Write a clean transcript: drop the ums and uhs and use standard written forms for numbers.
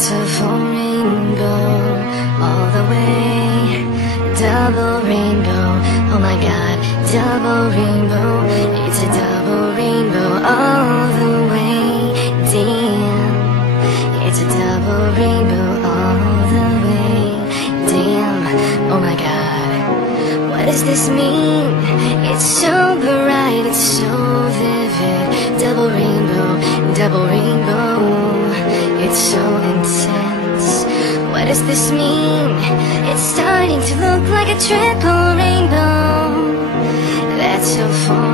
That's a full rainbow all the way. Double rainbow, oh my god, double rainbow. It's a double rainbow all the way. Damn, it's a double rainbow all the way. Damn, oh my god, what does this mean? It's so bright, it's so vivid. Double rainbow, it's so intense. What does this mean? It's starting to look like a triple rainbow. That's so fun.